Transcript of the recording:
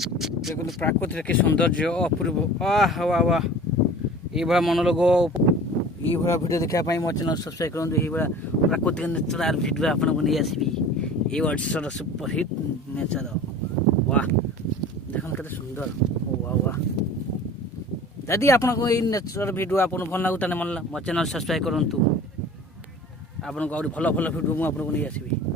देखो प्राकृतिक कि सौंदर्य अपूर्व वाह वाह वाह ये मनोलोग ये भिडियो देखापी मो चैनल सब्सक्राइब करूँ ये प्राकृतिक नेचुराल भिडियो आपको नहीं आसबि ये वर्षर सुपरहिट नेचर वाह देखो के सुंदर वाह वाह जदि आपको ये नेचर भिडियो आपको भल लगू ताने मो चैनल सब्सक्राइब करूँ आपको भल भल भिडियो मुझे नहीं आसबि।